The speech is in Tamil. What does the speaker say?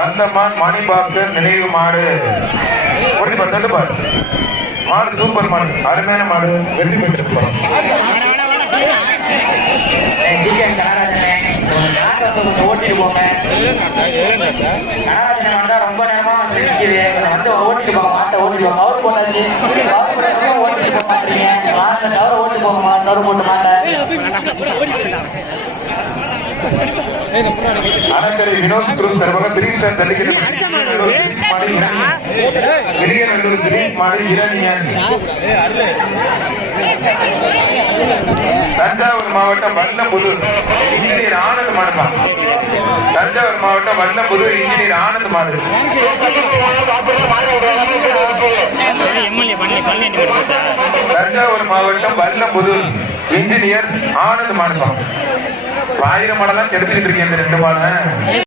அந்தமான் மணி நினைவு மாடு. பாரு மாடு சூப்பர் மாடு. அருமையான மாடு. வெற்றி பெற்று போறோம். ஓட்டிட்டு போங்க ரொம்ப நேரமா வந்து ஓட்டிட்டு போங்க மாட்டை ஓட்டிட்டு போங்க போட்டாச்சு ஓட்டிட்டு போக மாட்டீங்க மாட்டை ஓட்டிட்டு போட்டு மாட்டை அனக்கரை வினோத் குரு சர்வக பிரிவிசன் தள்ளிக்கிட்டு இளைஞர்கள் திடீர் இரணியன் தஞ்சாவூர் மாவட்டம் வல்லம்புதூர் இன்ஜினியர் ஆனந்த் மாடுமா தஞ்சாவூர் மாவட்டம் வல்லம்புதூர் இன்ஜினியர் ஆனந்த் மாடு தஞ்சாவூர் மாவட்டம் வல்லம்புதூர் இன்ஜினியர் ஆனந்த் மாடுமா ஆயிரம் மடலாம் கெடுத்துக்கிட்டு இருக்கேன் இந்த ரெண்டு மாடை